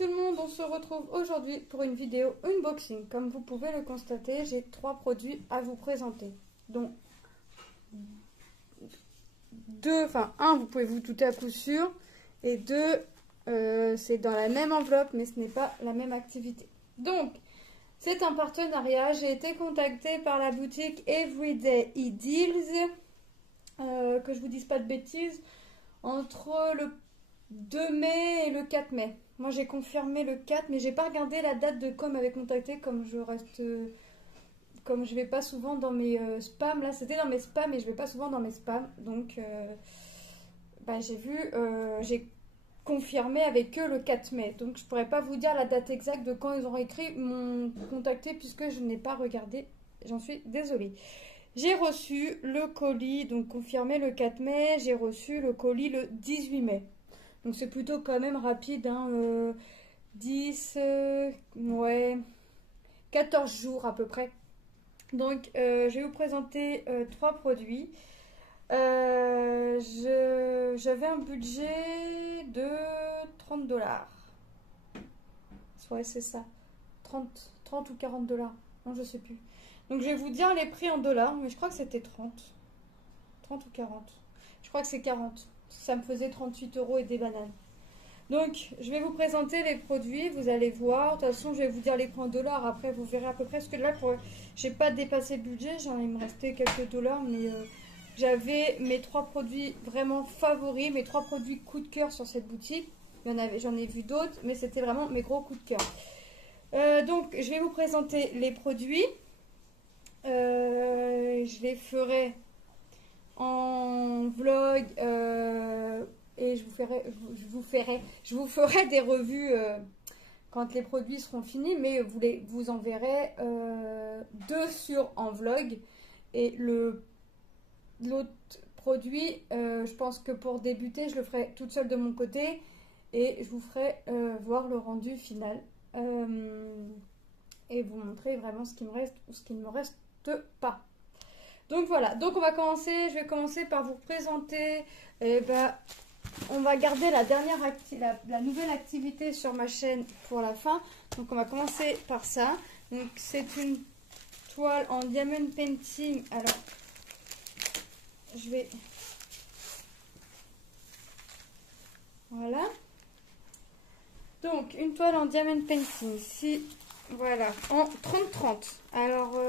tout le monde, on se retrouve aujourd'hui pour une vidéo unboxing. Comme vous pouvez le constater, j'ai 3 produits à vous présenter. Donc, un, vous pouvez vous douter à coup sûr. Et 2, c'est dans la même enveloppe, mais ce n'est pas la même activité. Donc, c'est un partenariat. J'ai été contactée par la boutique Everyday eDeals. Que je vous dise pas de bêtises. Entre le 2 mai et le 4 mai. Moi j'ai confirmé le 4, mais j'ai pas regardé la date de quand m'avait contacté, comme je vais pas souvent dans mes spams. Là c'était dans mes spams et je vais pas souvent dans mes spams. Donc j'ai confirmé avec eux le 4 mai. Donc je pourrais pas vous dire la date exacte de quand ils ont écrit, m'ont contacté puisque je n'ai pas regardé. J'en suis désolée. J'ai reçu le colis, donc confirmé le 4 mai, j'ai reçu le colis le 18 mai. Donc c'est plutôt quand même rapide, hein, 14 jours à peu près. Donc je vais vous présenter 3 produits. J'avais un budget de 30 $. Ouais, c'est ça. 30 ou 40 $. Non, je sais plus. Donc je vais vous dire les prix en dollars, mais je crois que c'était 30 ou 40. Je crois que c'est 40. Ça me faisait 38 € et des bananes. Donc je vais vous présenter les produits, vous allez voir. De toute façon, je vais vous dire les prix en dollars. Après, vous verrez à peu près. Parce que là, j'ai pas dépassé le budget. Il me restait quelques dollars. Mais j'avais mes 3 produits vraiment favoris. Mes 3 produits coup de cœur sur cette boutique. J'en ai vu d'autres. Mais c'était vraiment mes gros coups de cœur. Donc je vais vous présenter les produits. Je les ferai en vlog et je vous ferai des revues quand les produits seront finis, mais vous en verrez 2 en vlog et l'autre produit, je pense que pour débuter, je le ferai toute seule de mon côté et je vous ferai voir le rendu final et vous montrer vraiment ce qui me reste ou ce qui ne me reste pas. Donc voilà, donc on va commencer, je vais commencer par vous présenter, on va garder la la nouvelle activité sur ma chaîne pour la fin. Donc on va commencer par ça. Donc c'est une toile en diamond painting. Alors voilà. Donc une toile en diamond painting, voilà, en 30-30. Alors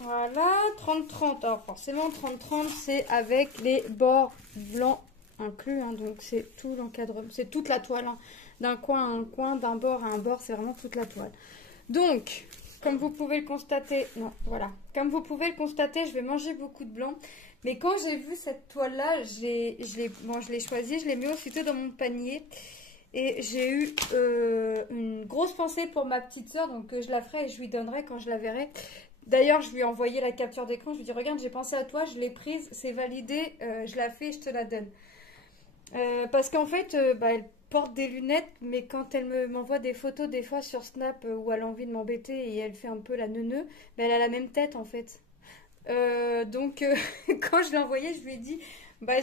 voilà, 30-30. Alors forcément 30-30 c'est avec les bords blancs inclus, hein, donc c'est tout l'encadrement, c'est toute la toile, hein, d'un coin à un coin, d'un bord à un bord, c'est vraiment toute la toile. Donc comme vous pouvez le constater, je vais manger beaucoup de blanc. Mais quand j'ai vu cette toile là, je l'ai choisie, je l'ai mis aussitôt dans mon panier. Et j'ai eu une grosse pensée pour ma petite soeur, donc je la ferai et je lui donnerai quand je la verrai. D'ailleurs, je lui ai envoyé la capture d'écran, je lui ai dit regarde, j'ai pensé à toi, je l'ai prise, c'est validé, je la fais et je te la donne. Parce qu'en fait, elle porte des lunettes, mais quand elle m'envoie des photos des fois sur Snap où elle a envie de m'embêter et elle fait un peu la neuneu, elle a la même tête en fait. Donc quand je l'ai envoyé, je lui ai dit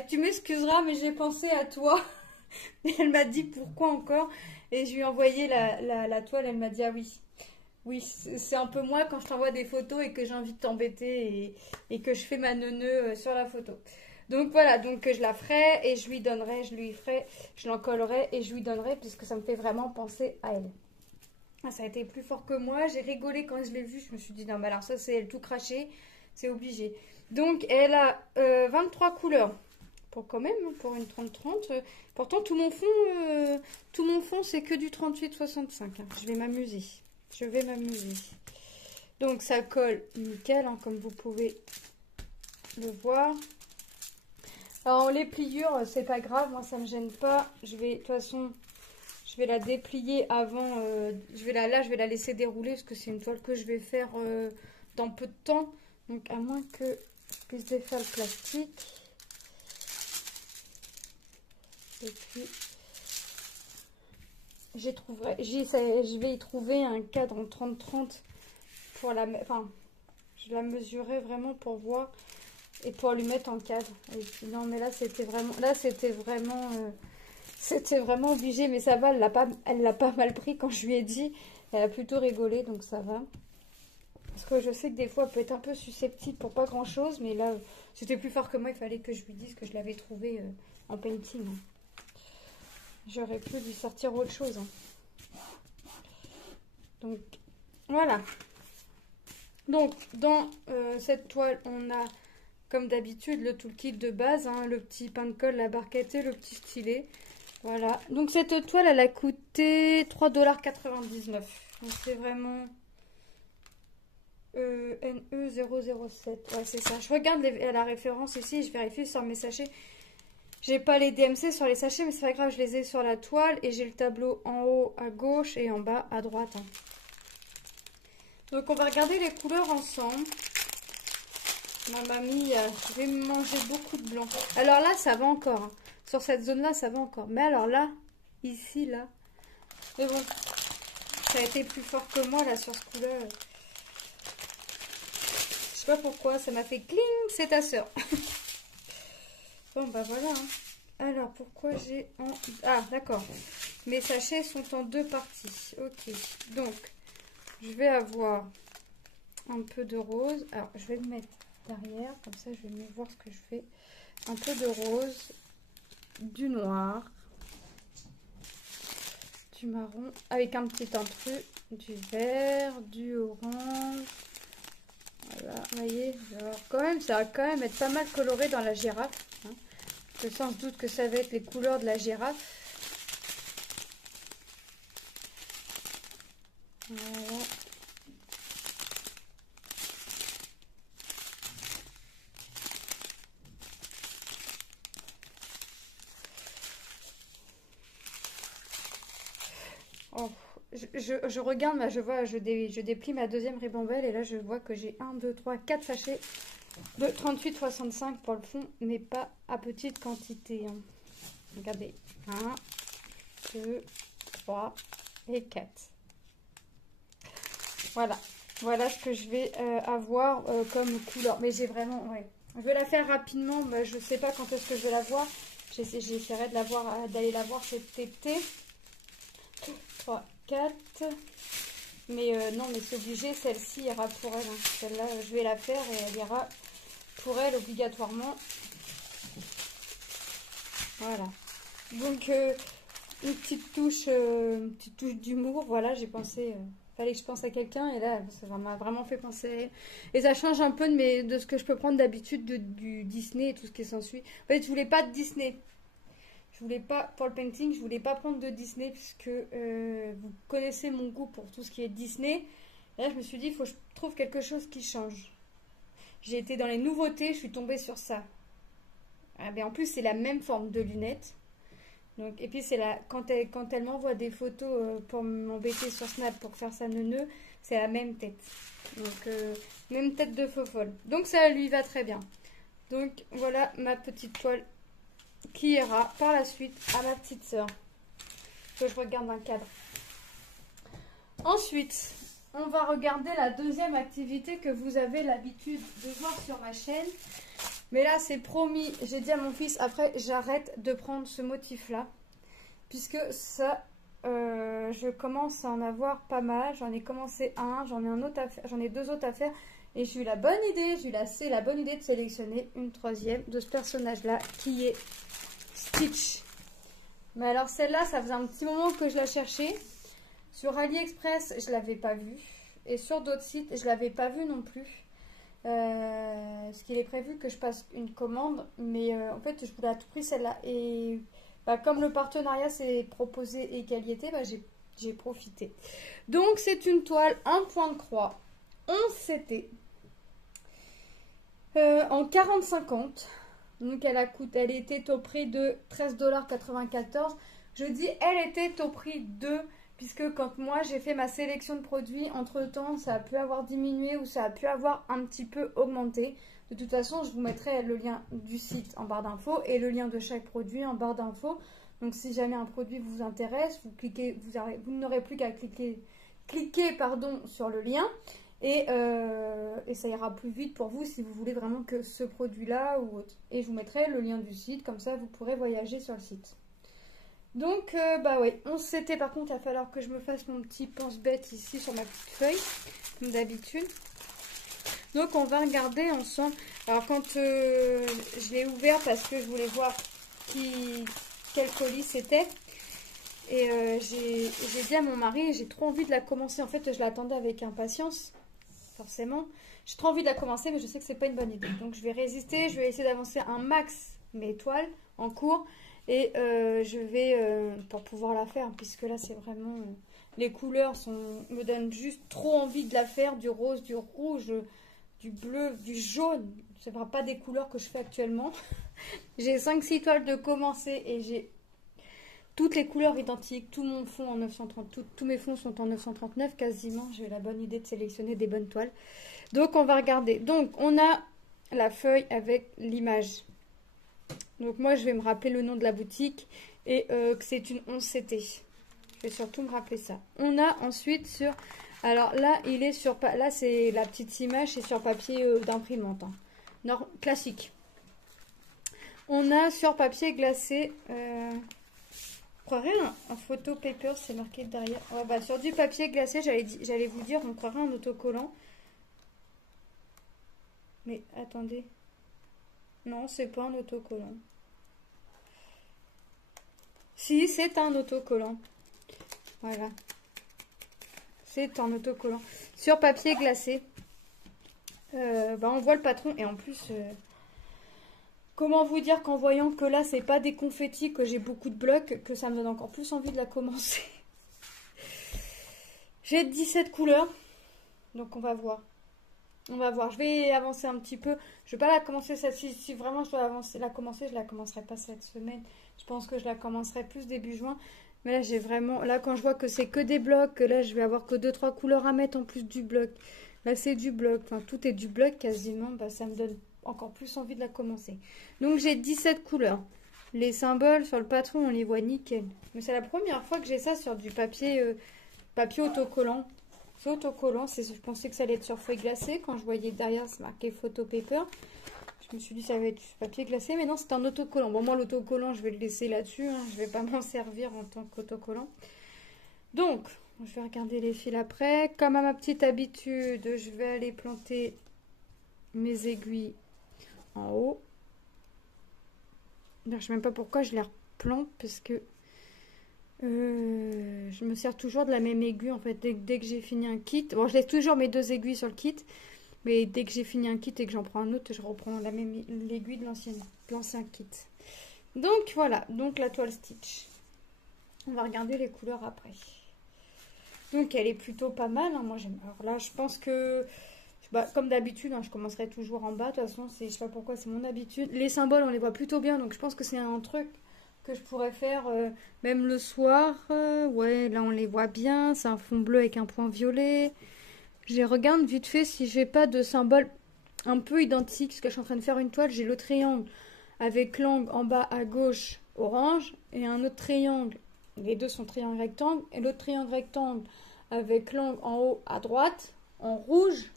tu m'excuseras, mais j'ai pensé à toi. Et elle m'a dit pourquoi encore, et je lui ai envoyé la toile. Elle m'a dit ah oui, c'est un peu moi quand je t'envoie des photos et que j'ai envie de t'embêter et que je fais ma neuneu sur la photo. Donc voilà, donc je la ferai et je lui donnerai, je l'encollerai et je lui donnerai puisque ça me fait vraiment penser à elle. Ça a été plus fort que moi, j'ai rigolé quand je l'ai vue, je me suis dit non mais alors ça c'est elle tout craché, c'est obligé. Donc elle a 23 couleurs. Pour une 30-30. Pourtant tout mon fond c'est que du 38-65. Hein. Je vais m'amuser. Donc ça colle nickel, hein, comme vous pouvez le voir. Alors les pliures, c'est pas grave, moi ça me gêne pas. De toute façon, je vais la déplier avant. Je vais la laisser dérouler parce que c'est une toile que je vais faire dans peu de temps. Donc à moins que je puisse défaire le plastique. Et puis je vais y trouver un cadre en 30-30 pour je la mesurerai vraiment pour voir et pour lui mettre en cadre. Et puis, non, mais là, c'était vraiment obligé. Mais ça va, elle l'a pas mal pris quand je lui ai dit. Elle a plutôt rigolé, donc ça va. Parce que je sais que des fois, elle peut être un peu susceptible pour pas grand-chose. Mais là, c'était plus fort que moi. Il fallait que je lui dise que je l'avais trouvé en painting. J'aurais pu lui sortir autre chose. Donc, voilà. Donc, dans cette toile, on a, comme d'habitude, le toolkit de base. Le petit pain de colle, la barquette et le petit stylet. Voilà. Donc, cette toile, elle a coûté 3,99 $. Donc, c'est vraiment... NE007. Ouais, c'est ça. Je regarde la référence ici. Je vérifie sur mes sachets. J'ai pas les DMC sur les sachets, mais c'est pas grave. Je les ai sur la toile. Et j'ai le tableau en haut à gauche et en bas à droite. Donc, on va regarder les couleurs ensemble. Ma mamie, je vais manger beaucoup de blanc. Alors là, ça va encore. Sur cette zone-là, ça va encore. Mais alors là, ici, là. Mais bon, ça a été plus fort que moi, là, sur ce couleur. Je sais pas pourquoi, ça m'a fait cling, c'est ta soeur. Bon, bah voilà. Alors, pourquoi j'ai en... Ah, d'accord. Mes sachets sont en 2 parties. Ok. Donc, je vais avoir un peu de rose. Alors, je vais le mettre derrière. Comme ça, je vais mieux voir ce que je fais. Un peu de rose. Du noir. Du marron. Avec un petit intrus. Du vert. Du orange. Voilà, vous voyez, alors quand même, ça va quand même être pas mal coloré dans la girafe. Je sens doute que ça va être les couleurs de la girafe. Voilà. Oh, je regarde, là, je vois, je déplie ma deuxième ribambelle et là je vois que j'ai 1, 2, 3, 4 sachets de 38,65 pour le fond, mais pas à petite quantité. Regardez, 1, 2, 3 et 4. Voilà, voilà ce que je vais avoir comme couleur. Mais j'ai vraiment, ouais. Je vais la faire rapidement, bah, je sais pas quand est-ce que je vais la voir. J'essaierai d'aller la voir cet été. 3, 4. Mais non, mais c'est obligé, celle-ci ira pour elle. Celle-là, je vais la faire et elle ira pour elle obligatoirement. Voilà. Donc, une petite touche d'humour. Voilà, j'ai pensé... fallait que je pense à quelqu'un et là, ça m'a vraiment fait penser. Et ça change un peu de ce que je peux prendre d'habitude du Disney et tout ce qui s'ensuit. En fait, je voulais pas de Disney. Je voulais pas, pour le painting, je voulais pas prendre de Disney puisque vous connaissez mon goût pour tout ce qui est Disney. Et là, je me suis dit, il faut que je trouve quelque chose qui change. J'ai été dans les nouveautés, je suis tombée sur ça. Ah, ben en plus, c'est la même forme de lunettes. Donc, et puis, c'est quand elle m'envoie des photos pour m'embêter sur Snap pour faire sa neuneu, c'est la même tête. Donc, même tête de faux folle. Donc, ça lui va très bien. Donc, voilà ma petite toile qui ira par la suite à ma petite sœur. Que je regarde un cadre. Ensuite, on va regarder la deuxième activité que vous avez l'habitude de voir sur ma chaîne. Mais là, c'est promis. J'ai dit à mon fils, après, j'arrête de prendre ce motif-là. Puisque ça, je commence à en avoir pas mal. J'en ai commencé un, j'en ai un autre à faire, j'en ai 2 autres à faire. Et j'ai eu la bonne idée, la bonne idée de sélectionner une troisième de ce personnage-là qui est Stitch. Mais alors celle-là, ça faisait un petit moment que je la cherchais. Sur AliExpress, je l'avais pas vue. Et sur d'autres sites, je l'avais pas vue non plus. Parce qu'il est prévu que je passe une commande. Mais en fait, je voulais à tout prix celle-là. Et bah, comme le partenariat s'est proposé et qu'elle y était, bah, j'ai profité. Donc c'est une toile en point de croix 11 CT. En 40-50. Donc elle était au prix de 13,94 $. Je dis elle était au prix de, puisque quand moi j'ai fait ma sélection de produits, entre temps ça a pu avoir diminué ou ça a pu avoir un petit peu augmenté. De toute façon, je vous mettrai le lien du site en barre d'infos et le lien de chaque produit en barre d'infos. Donc si jamais un produit vous intéresse, vous n'aurez plus qu'à cliquer sur le lien. Et ça ira plus vite pour vous si vous voulez vraiment que ce produit-là ou autre. Et je vous mettrai le lien du site, comme ça vous pourrez voyager sur le site. Donc, bah ouais, on s'était par contre, il va falloir que je me fasse mon petit pense-bête ici sur ma petite feuille, comme d'habitude. Donc, on va regarder ensemble. Alors, quand je l'ai ouvert parce que je voulais voir quel colis c'était. Et j'ai dit à mon mari, j'ai trop envie de la commencer. En fait, je l'attendais avec impatience, forcément. J'ai trop envie de la commencer, mais je sais que c'est pas une bonne idée. Donc, je vais résister, je vais essayer d'avancer un max mes toiles en cours. Et je vais, pour pouvoir la faire, puisque là c'est vraiment, les couleurs me donnent juste trop envie de la faire, du rose, du rouge, du bleu, du jaune. Ce ne sera pas des couleurs que je fais actuellement. J'ai 5-6 toiles de commencer et j'ai toutes les couleurs identiques, tout mon fond en 930, tous mes fonds sont en 939 quasiment. J'ai eu la bonne idée de sélectionner des bonnes toiles. Donc on va regarder. Donc on a la feuille avec l'image. Donc moi je vais me rappeler le nom de la boutique et que c'est une 11CT. Je vais surtout me rappeler ça. On a ensuite sur... Alors là il est sur... Là c'est la petite image, c'est sur papier d'imprimante. Hein. Classique. On a sur papier glacé... On croirait un photo paper, c'est marqué derrière. Ouais, bah, sur du papier glacé, j'allais vous dire, on croirait un autocollant. Mais attendez. Non, c'est pas un autocollant. Si, c'est un autocollant. Voilà. C'est un autocollant. Sur papier glacé. Bah, on voit le patron. Et en plus, comment vous dire qu'en voyant que là, c'est pas des confettis, que j'ai beaucoup de blocs, que ça me donne encore plus envie de la commencer. J'ai 17 couleurs. Donc, on va voir. On va voir. Je vais avancer un petit peu. Je ne vais pas la commencer celle-ci. Si vraiment je dois la commencer, je ne la commencerai pas cette semaine. Je pense que je la commencerai plus début juin. Mais là, j'ai vraiment... Là, quand je vois que c'est que des blocs, que là, je vais avoir que 2-3 couleurs à mettre en plus du bloc. Là, c'est du bloc. Enfin, tout est du bloc quasiment. Bah, ça me donne encore plus envie de la commencer. Donc, j'ai 17 couleurs. Les symboles sur le patron, on les voit nickel. Mais c'est la première fois que j'ai ça sur du papier, papier autocollant. C'est autocollant, je pensais que ça allait être sur feuille glacée. Quand je voyais derrière, c'est marqué photo paper. Je me suis dit ça va être papier glacé, mais non, c'est un autocollant. Bon, moi, l'autocollant, je vais le laisser là-dessus. Hein. Je ne vais pas m'en servir en tant qu'autocollant. Donc, je vais regarder les fils après. Comme à ma petite habitude, je vais aller planter mes aiguilles en haut. Je ne sais même pas pourquoi je les replante, parce que je me sers toujours de la même aiguille en fait dès que j'ai fini un kit. Bon, je laisse toujours mes 2 aiguilles sur le kit, mais dès que j'ai fini un kit et que j'en prends un autre, je reprends l'aiguille de l'ancien kit. Donc voilà, donc la toile Stitch. On va regarder les couleurs après. Donc elle est plutôt pas mal, hein. Moi j'aime. Alors là, je pense que bah, comme d'habitude, hein, je commencerai toujours en bas. De toute façon, je sais pas pourquoi, c'est mon habitude. Les symboles, on les voit plutôt bien, donc je pense que c'est un truc que je pourrais faire même le soir. Ouais, là on les voit bien. C'est un fond bleu avec un point violet. Je regarde vite fait si j'ai pas de symbole un peu identique. Parce que je suis en train de faire une toile. J'ai le triangle avec l'angle en bas à gauche orange. Et un autre triangle. Les deux sont triangles rectangles. Et l'autre triangle rectangle avec l'angle en haut à droite en rouge.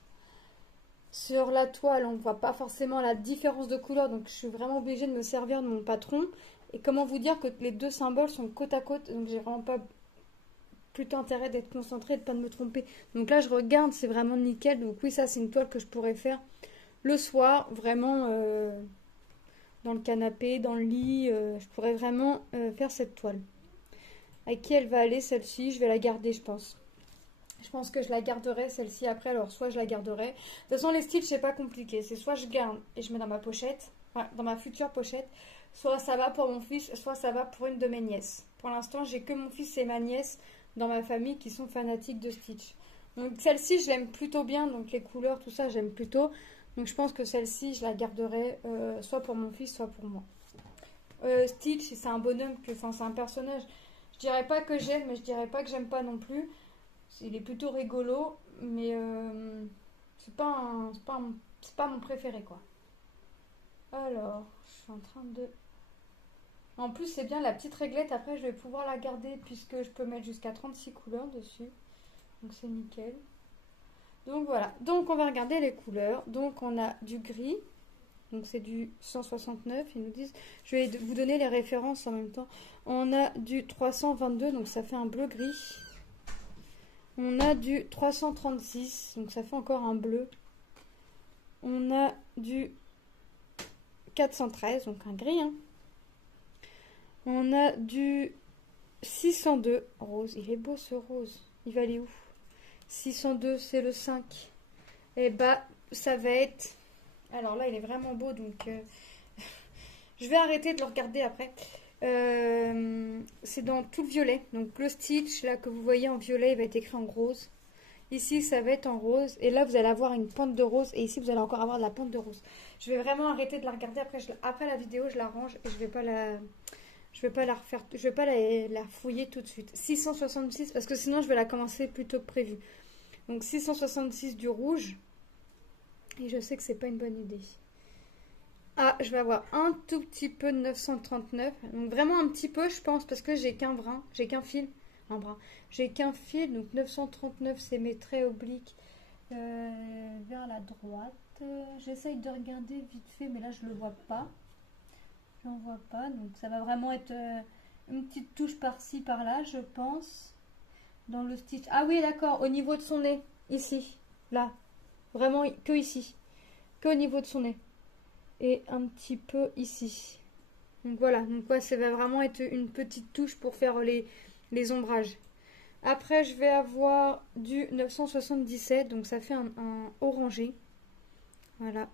Sur la toile, on ne voit pas forcément la différence de couleur. Donc je suis vraiment obligée de me servir de mon patron. Et comment vous dire que les deux symboles sont côte à côte, donc j'ai vraiment pas plutôt intérêt d'être concentrée et de ne pas me tromper. Donc là je regarde, c'est vraiment nickel. Donc oui, ça c'est une toile que je pourrais faire le soir, vraiment dans le canapé, dans le lit. Je pourrais vraiment faire cette toile. À qui elle va aller celle-ci? Je vais la garder, je pense. Je pense que je la garderai celle-ci après. Alors soit je la garderai. De toute façon les stitches c'est pas compliqué. C'est soit je garde et je mets dans ma pochette, enfin, dans ma future pochette. Soit ça va pour mon fils, soit ça va pour une de mes nièces. Pour l'instant, j'ai que mon fils et ma nièce dans ma famille qui sont fanatiques de Stitch. Donc celle-ci, je l'aime plutôt bien. Donc les couleurs, tout ça, j'aime plutôt. Donc je pense que celle-ci, je la garderai soit pour mon fils, soit pour moi. Stitch, c'est un bonhomme, enfin c'est un personnage. Je dirais pas que j'aime, mais je dirais pas que j'aime pas non plus. Il est plutôt rigolo, mais c'est pas mon préféré, quoi. Alors, je suis en train de... En plus, c'est bien la petite réglette. Après, je vais pouvoir la garder puisque je peux mettre jusqu'à 36 couleurs dessus. Donc, c'est nickel. Donc voilà, donc on va regarder les couleurs. Donc on a du gris, donc c'est du 169, ils nous disent, je vais vous donner les références en même temps. On a du 322, donc ça fait un bleu gris. On a du 336, donc ça fait encore un bleu. On a du 413, donc un gris. Hein. On a du 602, rose. Il est beau ce rose. Il va aller où? 602, c'est le 5. Et bah, ça va être... Alors là, il est vraiment beau, donc... je vais arrêter de le regarder après. C'est dans tout le violet. Donc le stitch, là, que vous voyez en violet, il va être écrit en rose. Ici, ça va être en rose. Et là, vous allez avoir une pointe de rose. Et ici, vous allez encore avoir de la pointe de rose. Je vais vraiment arrêter de la regarder. Après la vidéo, je la range et je vais pas la... Je vais pas la refaire, je vais pas la fouiller tout de suite. 666, parce que sinon je vais la commencer plus tôt que prévu. Donc 666 du rouge. Et je sais que c'est pas une bonne idée. Ah, je vais avoir un tout petit peu de 939. Donc vraiment un petit peu, je pense, parce que j'ai qu'un brin, j'ai qu'un fil. Un brin. J'ai qu'un fil, donc 939, c'est mes traits obliques vers la droite. J'essaye de regarder vite fait, mais là je le vois pas. J'en vois pas, donc ça va vraiment être une petite touche par-ci, par-là, je pense, dans le stitch. Ah oui, d'accord, au niveau de son nez, ici, là, vraiment que ici, que au niveau de son nez, et un petit peu ici. Donc voilà, donc ouais, ça va vraiment être une petite touche pour faire les ombrages. Après, je vais avoir du 977, donc ça fait un orangé, voilà.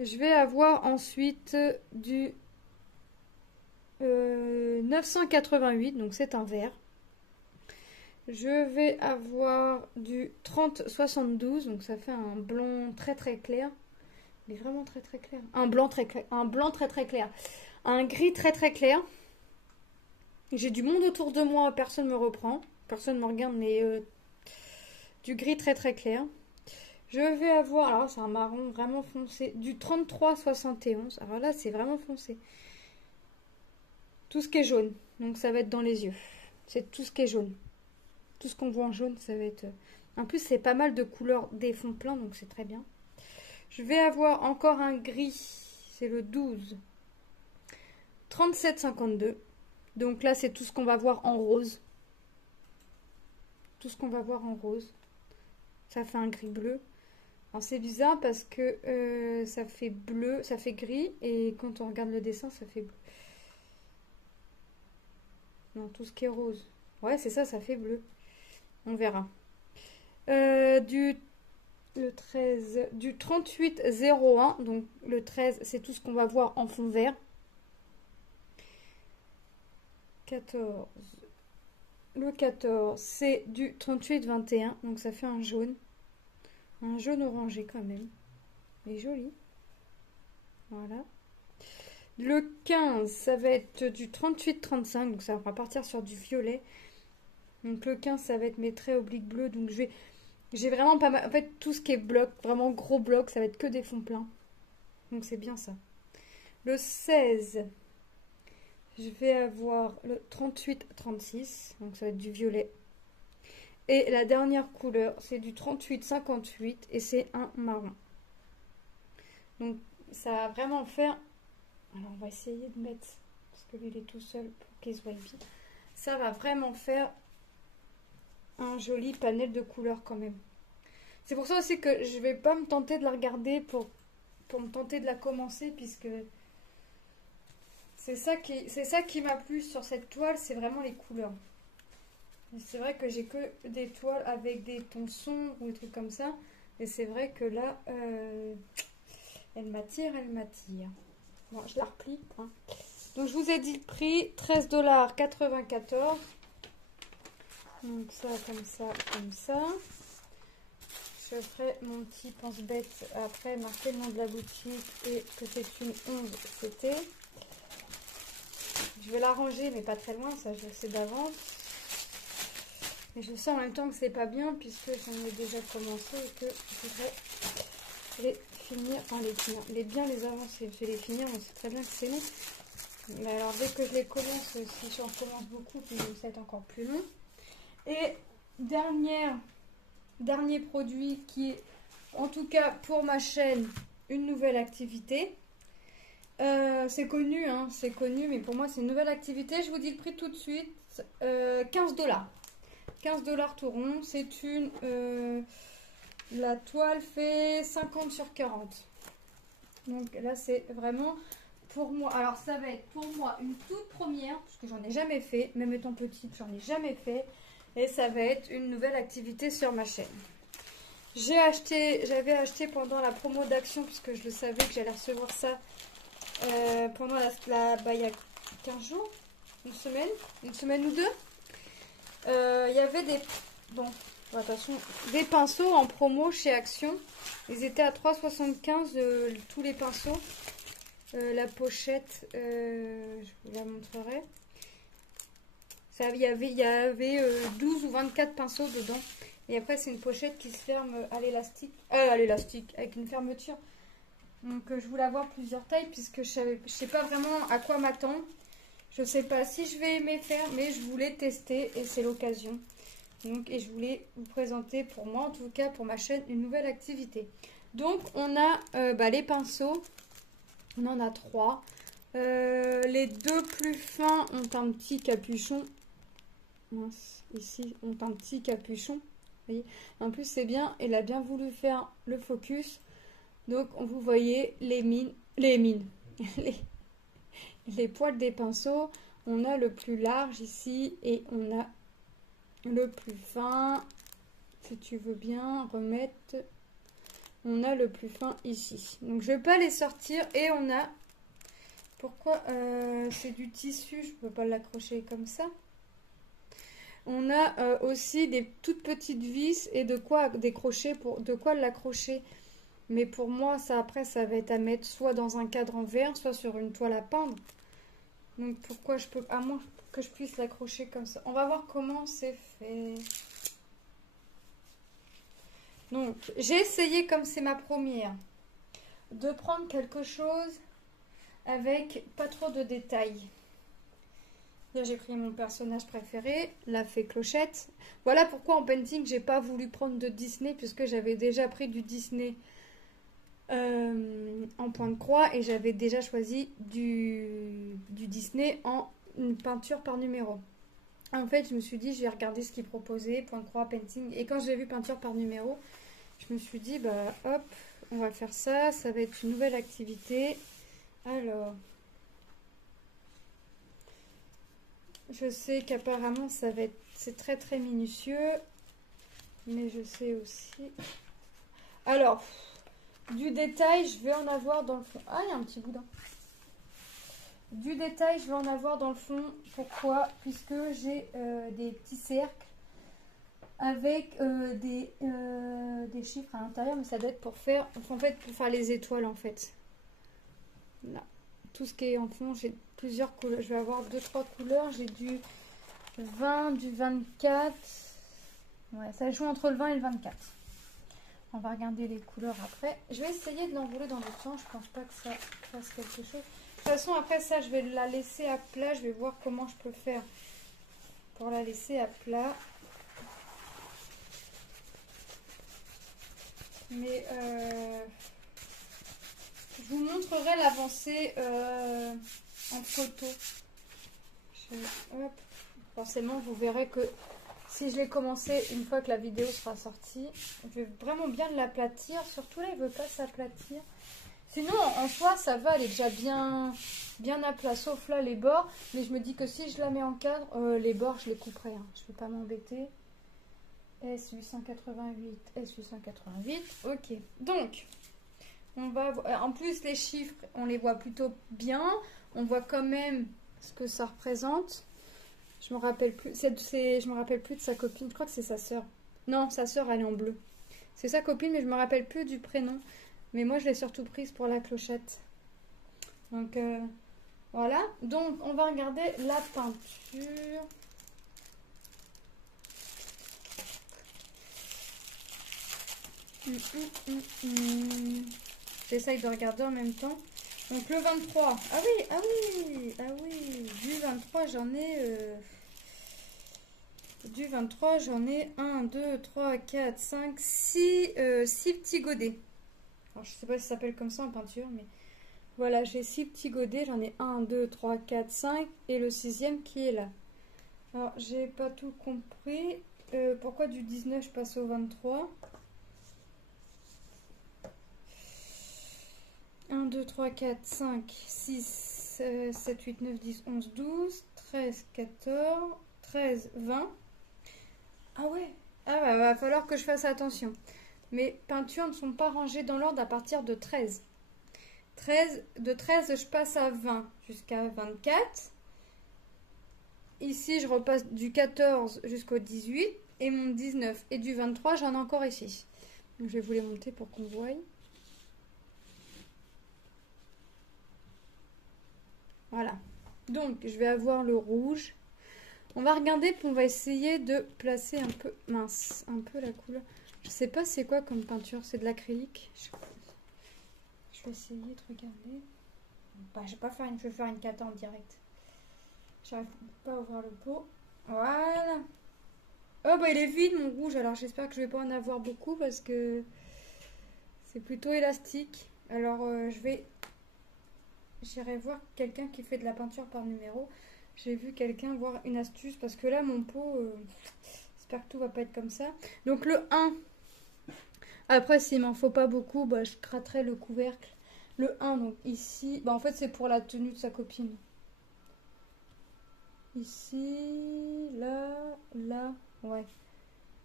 Je vais avoir ensuite du 988, donc c'est un vert. Je vais avoir du 3072, donc ça fait un blond très très clair. Mais vraiment très très clair. Un blanc très clair. Un blanc très très clair. Un gris très très clair. J'ai du monde autour de moi, personne ne me reprend. Personne ne me regarde, mais du gris très très clair. Je vais avoir, alors c'est un marron vraiment foncé, du 3371. Alors là, c'est vraiment foncé. Tout ce qui est jaune. Donc ça va être dans les yeux. C'est tout ce qui est jaune. Tout ce qu'on voit en jaune, ça va être... En plus, c'est pas mal de couleurs des fonds pleins, donc c'est très bien. Je vais avoir encore un gris. C'est le 12. 3752. Donc là, c'est tout ce qu'on va voir en rose. Tout ce qu'on va voir en rose. Ça fait un gris bleu. Alors c'est bizarre parce que ça fait bleu, ça fait gris, et quand on regarde le dessin, ça fait bleu. Non, tout ce qui est rose. Ouais, c'est ça, ça fait bleu. On verra. Du 3801, donc le 13, c'est tout ce qu'on va voir en fond vert. 14. Le 14, c'est du 3821, donc ça fait un jaune. Un jaune orangé quand même. Il est joli. Voilà. Le 15, ça va être du 38-35, donc ça va partir sur du violet. Donc le 15, ça va être mes traits obliques bleus. Donc j'ai vraiment pas mal. En fait, tout ce qui est bloc, vraiment gros bloc, ça va être que des fonds pleins. Donc c'est bien ça. Le 16, je vais avoir le 38-36, donc ça va être du violet. Et la dernière couleur, c'est du 38-58 et c'est un marron. Donc ça va vraiment faire... Alors on va essayer de mettre, parce que lui il est tout seul pour qu'il se voie bien. Ça va vraiment faire un joli panel de couleurs quand même. C'est pour ça aussi que je vais pas me tenter de la regarder pour me tenter de la commencer, puisque c'est ça qui m'a plu sur cette toile, c'est vraiment les couleurs. C'est vrai que j'ai que des toiles avec des tons sombres ou des trucs comme ça. Et c'est vrai que là, elle m'attire, elle m'attire. Bon, je la replie. Hein. Donc, je vous ai dit le prix, 13,94 $. Donc, ça, comme ça, comme ça. Je ferai mon petit pense-bête après, marquer le nom de la boutique et que c'est une 11 CT. Je vais la ranger, mais pas très loin, ça je le sais d'avance. Mais je sais en même temps que c'est pas bien, puisque j'en ai déjà commencé et que je voudrais les finir, enfin les bien les avancer. Je vais les finir, on sait très bien que c'est long. Mais alors dès que je les commence, si j'en commence beaucoup, puis ça va être encore plus long. Et dernière dernier produit qui est, en tout cas pour ma chaîne, une nouvelle activité. C'est connu, hein, c'est connu, mais pour moi c'est une nouvelle activité. Je vous dis le prix tout de suite. 15 $. 15 $ tout rond. C'est une... la toile fait 50 sur 40. Donc là c'est vraiment pour moi. Alors ça va être pour moi une toute première, parce que j'en ai jamais fait. Même étant petite, j'en ai jamais fait. Et ça va être une nouvelle activité sur ma chaîne. J'avais acheté pendant la promo d'Action, puisque je le savais que j'allais recevoir ça pendant il y a 15 jours, une semaine ou deux. Il y avait attention, des pinceaux en promo chez Action. Ils étaient à 3,75 tous les pinceaux. La pochette, je vous la montrerai. Il y avait 12 ou 24 pinceaux dedans. Et après, c'est une pochette qui se ferme à l'élastique, avec une fermeture. Donc, je voulais avoir plusieurs tailles, puisque je sais pas vraiment à quoi m'attendre. Je sais pas si je vais aimer faire, mais je voulais tester, et c'est l'occasion. Donc, et je voulais vous présenter, pour moi, en tout cas, pour ma chaîne, une nouvelle activité. Donc, on a les pinceaux. On en a 3. Les 2 plus fins ont un petit capuchon. Ici, ont un petit capuchon. Vous voyez, en plus c'est bien, elle a bien voulu faire le focus. Donc vous voyez les les poils des pinceaux. On a le plus large ici et on a le plus fin. Si tu veux bien remettre, on a le plus fin ici. Donc je vais pas les sortir. Et on a, pourquoi c'est du tissu, je peux pas l'accrocher comme ça. On a aussi des toutes petites vis et de quoi décrocher, de quoi l'accrocher. Mais pour moi, ça après, ça va être à mettre soit dans un cadre en verre, soit sur une toile à peindre. Donc pourquoi je peux, à moins que je puisse l'accrocher comme ça. On va voir comment c'est fait. Donc j'ai essayé, comme c'est ma première, de prendre quelque chose avec pas trop de détails. Là, j'ai pris mon personnage préféré, la fée Clochette. Voilà pourquoi en painting, j'ai pas voulu prendre de Disney, puisque j'avais déjà pris du Disney en point de croix et j'avais déjà choisi du Disney en une peinture par numéro. En fait, je me suis dit, je vais regarder ce qu'ils proposaient, point de croix, painting. Et quand j'ai vu peinture par numéro, je me suis dit, bah hop, on va faire ça, ça va être une nouvelle activité. Alors... je sais qu'apparemment ça va être, c'est très très minutieux, mais je sais aussi. Alors, du détail, je vais en avoir dans le fond. Ah, il y a un petit boudin. Du détail, je vais en avoir dans le fond. Pourquoi? Puisque j'ai des petits cercles avec des chiffres à l'intérieur, mais ça doit être pour faire, en fait, pour faire les étoiles en fait. Là. Tout ce qui est en fond, j'ai plusieurs couleurs. Je vais avoir 2-3 couleurs. J'ai du 20, du 24. Ouais, ça joue entre le 20 et le 24. On va regarder les couleurs après. Je vais essayer de l'enrouler dans le temps. Je pense pas que ça fasse quelque chose. De toute façon, après ça, je vais la laisser à plat. Je vais voir comment je peux faire pour la laisser à plat. Mais je vous montrerai l'avancée en photo. Hop. Forcément, vous verrez que si je l'ai commencé une fois que la vidéo sera sortie, je vais vraiment bien l'aplatir. Surtout là, il ne veut pas s'aplatir. Sinon, en soi, ça va, elle est déjà bien à plat, sauf là les bords. Mais je me dis que si je la mets en cadre, les bords, je les couperai. Hein. Je ne vais pas m'embêter. S888, S888, ok. Donc, on va en plus les chiffres, on les voit plutôt bien. On voit quand même ce que ça représente. Je me rappelle plus. Je me rappelle plus de sa copine. Je crois que c'est sa sœur. Non, sa sœur, elle est en bleu. C'est sa copine, mais je me rappelle plus du prénom. Mais moi, je l'ai surtout prise pour la clochette. Donc, voilà. Donc, on va regarder la peinture. J'essaye de regarder en même temps. Donc le 23. Ah oui. Du 23, j'en ai... Du 23, j'en ai 1, 2, 3, 4, 5, 6 petits godets. Alors, je sais pas si ça s'appelle comme ça en peinture, mais voilà, j'ai 6 petits godets. J'en ai 1, 2, 3, 4, 5 et le sixième qui est là. Alors, j'ai pas tout compris. Pourquoi du 19 je passe au 23? 1, 2, 3, 4, 5, 6, 7, 8, 9, 10, 11, 12, 13, 14, 13, 20. Ah ouais. Ah bah, va falloir que je fasse attention. Mes peintures ne sont pas rangées dans l'ordre à partir de 13. De 13, je passe à 20 jusqu'à 24. Ici, je repasse du 14 jusqu'au 18 et mon 19. Et du 23, j'en ai encore ici. Donc, je vais vous les monter pour qu'on voie. Voilà. Donc, je vais avoir le rouge. On va regarder, puis on va essayer de placer un peu, mince, un peu la couleur. Je sais pas c'est quoi comme peinture, c'est de l'acrylique. Je vais essayer de regarder. Bah, je vais faire une cata en direct. J'arrive pas à ouvrir le pot. Voilà. Oh bah il est vide mon rouge, alors j'espère que je vais pas en avoir beaucoup parce que c'est plutôt élastique. Alors j'irai voir quelqu'un qui fait de la peinture par numéro. J'ai vu quelqu'un voir une astuce parce que là mon pot, j'espère que tout va pas être comme ça. Donc le 1, après s'il m'en faut pas beaucoup, bah, je gratterai le couvercle. Le 1, donc ici, bah, en fait c'est pour la tenue de sa copine. Ici, là, là, ouais.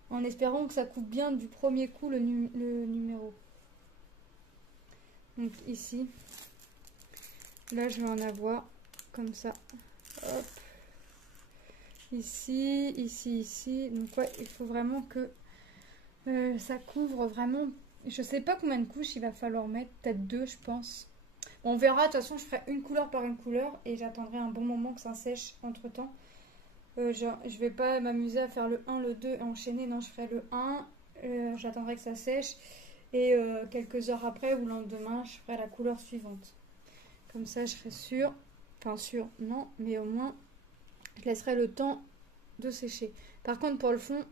En espérant que ça coupe bien du premier coup le numéro. Donc ici, là je vais en avoir comme ça. Hop. Ici, ici, ici. Donc ouais, il faut vraiment que ça couvre vraiment. Je sais pas combien de couches il va falloir mettre, peut-être 2 je pense. On verra, de toute façon je ferai une couleur par une couleur et j'attendrai un bon moment que ça sèche entre temps. Je vais pas m'amuser à faire le 1, le 2 et enchaîner, non je ferai le 1, j'attendrai que ça sèche et quelques heures après ou le lendemain je ferai la couleur suivante. Comme ça je serai sûre, enfin sûre non, mais au moins je laisserai le temps de sécher. Par contre pour le fond,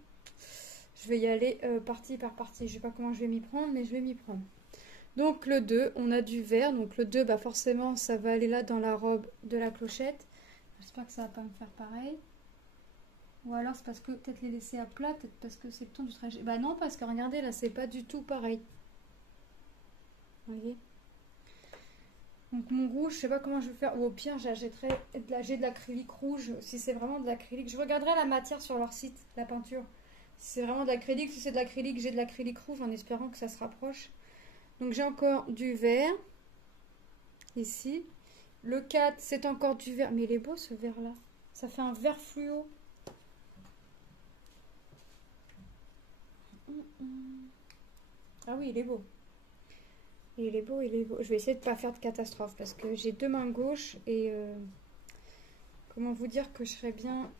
je vais y aller partie par partie. Je sais pas comment je vais m'y prendre, mais je vais m'y prendre. Donc le 2, on a du vert. Donc le 2, bah forcément, ça va aller là dans la robe de la clochette. J'espère que ça va pas me faire pareil. Ou alors c'est parce que peut-être les laisser à plat, peut-être parce que c'est le temps du trajet. Bah non, parce que regardez, là, c'est pas du tout pareil. Vous voyez? Donc mon rouge, je sais pas comment je vais faire. Ou au pire, j'achèterai j'ai de l'acrylique rouge. Si c'est vraiment de l'acrylique, je regarderai la matière sur leur site, la peinture. Si c'est vraiment de l'acrylique, si c'est de l'acrylique, j'ai de l'acrylique rouge en espérant que ça se rapproche. Donc j'ai encore du vert. Ici. Le 4, c'est encore du vert. Mais il est beau ce vert là. Ça fait un vert fluo. Ah oui, il est beau. Il est beau, il est beau. Je vais essayer de ne pas faire de catastrophe parce que j'ai 2 mains gauches et comment vous dire que je serais bien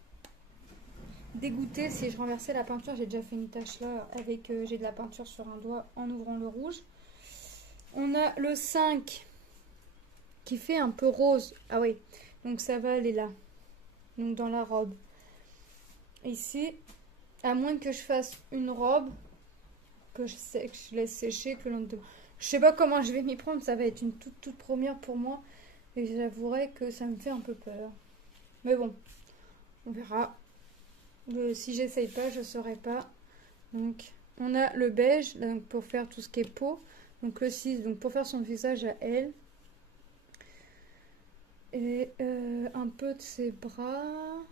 dégoûtée si je renversais la peinture. J'ai déjà fait une tache là avec j'ai de la peinture sur un doigt en ouvrant le rouge. On a le 5 qui fait un peu rose. Ah oui, donc ça va aller là. Donc dans la robe. Ici, à moins que je fasse une robe que je laisse sécher que le lendemain. Je sais pas comment je vais m'y prendre, ça va être une toute première pour moi. Et j'avouerai que ça me fait un peu peur. Mais bon, on verra. Si j'essaye pas, je saurai pas. Donc, on a le beige donc pour faire tout ce qui est peau. Donc le 6, donc pour faire son visage à elle. Et un peu de ses bras.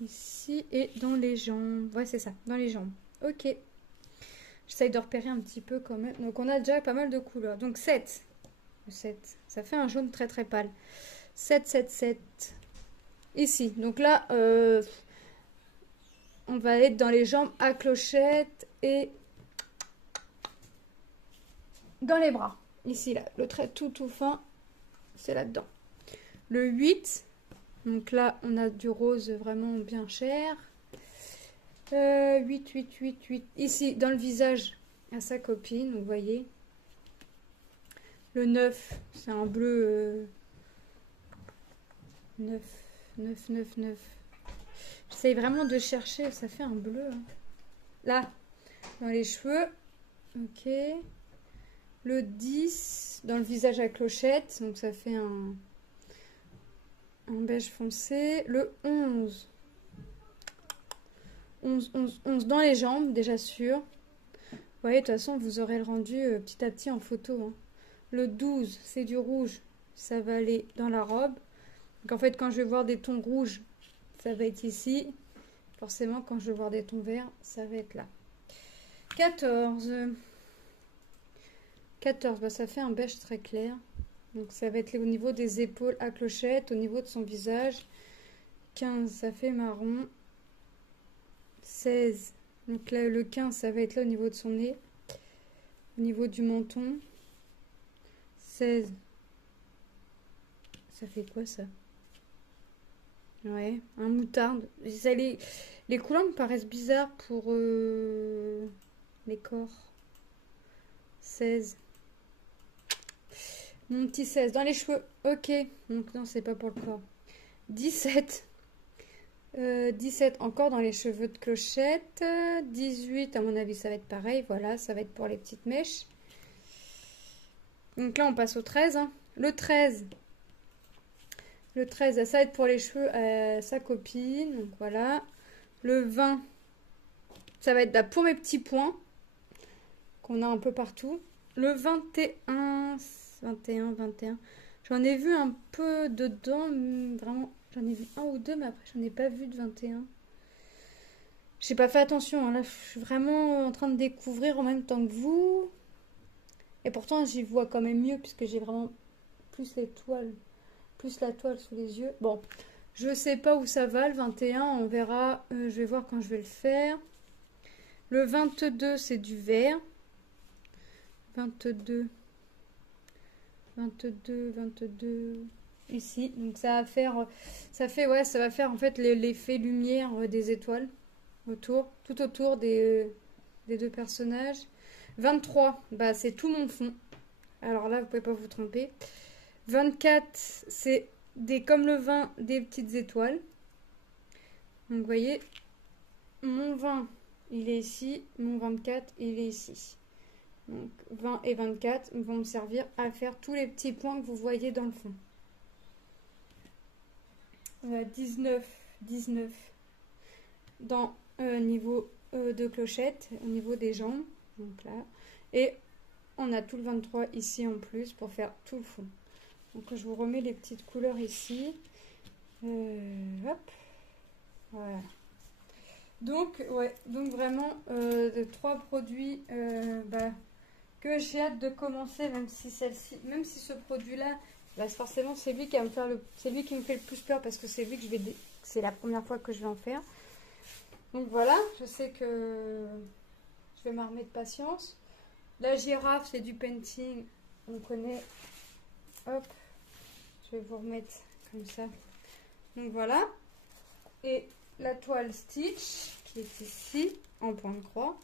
Ici et dans les jambes. Ouais, c'est ça, dans les jambes. Ok. J'essaye de repérer un petit peu quand même. Donc on a déjà pas mal de couleurs. Donc 7. 7. Ça fait un jaune très très pâle. 7, 7, 7. Ici. Donc là, on va être dans les jambes à clochette et dans les bras. Ici, là. Le trait tout fin, c'est là-dedans. Le 8. Donc là, on a du rose vraiment bien cher. 8, 8, 8, 8. Ici, dans le visage à sa copine, vous voyez. Le 9, c'est un bleu 9, 9, 9, 9. J'essaye vraiment de chercher. Ça fait un bleu. Hein. Là, dans les cheveux. Ok. Le 10 dans le visage à clochette. Donc ça fait un beige foncé. Le 11. 11 dans les jambes, déjà sûr. Vous voyez, de toute façon, vous aurez le rendu petit à petit en photo. Hein. Le 12, c'est du rouge. Ça va aller dans la robe. Donc en fait, quand je vais voir des tons rouges, ça va être ici. Forcément, quand je vais voir des tons verts, ça va être là. 14. 14, bah, ça fait un beige très clair. Donc ça va être au niveau des épaules à clochette, au niveau de son visage. 15, ça fait marron. 16, donc là, le 15, ça va être là au niveau de son nez. Au niveau du menton. 16. Ça fait quoi ça? Ouais, un moutarde. Ça, les couleurs me paraissent bizarres pour les corps. 16. Mon petit 16. Dans les cheveux. Ok. Donc non, c'est pas pour le corps. 17. 17 encore dans les cheveux de clochette. 18, à mon avis, ça va être pareil. Voilà, ça va être pour les petites mèches. Donc là, on passe au 13. Hein. Le 13. Le 13, ça va être pour les cheveux à sa copine. Donc voilà. Le 20, ça va être là pour mes petits points qu'on a un peu partout. Le 21, 21. J'en ai vu un peu dedans, vraiment. J'en ai vu un ou deux, mais après, j'en ai pas vu de 21. J'ai pas fait attention. Hein. Là, je suis vraiment en train de découvrir en même temps que vous. Et pourtant, j'y vois quand même mieux, puisque j'ai vraiment plus les toiles. Plus la toile sous les yeux. Bon, je sais pas où ça va, le 21. On verra. Je vais voir quand je vais le faire. Le 22, c'est du vert. 22. Ici, donc ça va faire en fait l'effet lumière des étoiles tout autour des deux personnages. 23, bah c'est tout mon fond. Alors là, vous pouvez pas vous tromper. 24, c'est comme le 20, des petites étoiles. Donc vous voyez, mon 20, il est ici, mon 24, il est ici. Donc 20 et 24 vont me servir à faire tous les petits points que vous voyez dans le fond. 19 dans niveau de clochette, au niveau des jambes. Donc là. Et on a tout le 23 ici en plus pour faire tout le fond. Donc je vous remets les petites couleurs ici. Hop. Voilà. Donc, ouais, donc vraiment, de 3 produits que j'ai hâte de commencer, même si ce produit-là, bah, forcément, c'est lui qui va me faire c'est lui qui me fait le plus peur parce que c'est lui que c'est la première fois que je vais en faire. Donc voilà, je sais que je vais m'armer de patience. La girafe, c'est du painting, on connaît. Hop, je vais vous remettre comme ça. Donc voilà. Et la toile Stitch, qui est ici, en point de croix,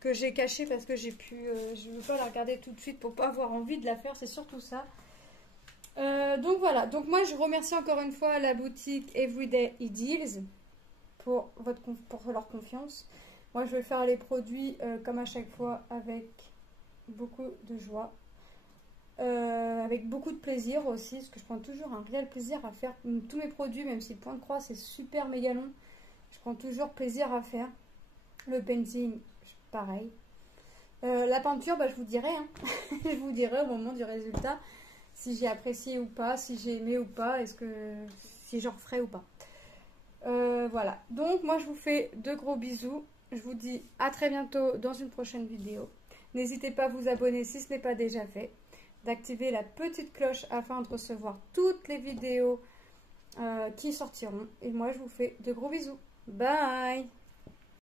que j'ai cachée parce que je ne veux pas la regarder tout de suite pour pas avoir envie de la faire, c'est surtout ça. Donc voilà, donc moi je remercie encore une fois la boutique Everyday Ideals pour leur confiance. Moi je vais faire les produits comme à chaque fois avec beaucoup de joie, avec beaucoup de plaisir aussi, parce que je prends toujours un réel plaisir à faire tous mes produits, même si le point de croix c'est super méga long, je prends toujours plaisir à faire. Le painting, pareil. La peinture, bah, je vous dirai, hein. Je vous dirai au moment du résultat si j'ai apprécié ou pas, si j'ai aimé ou pas, si j'en referai ou pas. Voilà, donc moi je vous fais de gros bisous. Je vous dis à très bientôt dans une prochaine vidéo. N'hésitez pas à vous abonner si ce n'est pas déjà fait, d'activer la petite cloche afin de recevoir toutes les vidéos qui sortiront. Et moi je vous fais de gros bisous. Bye!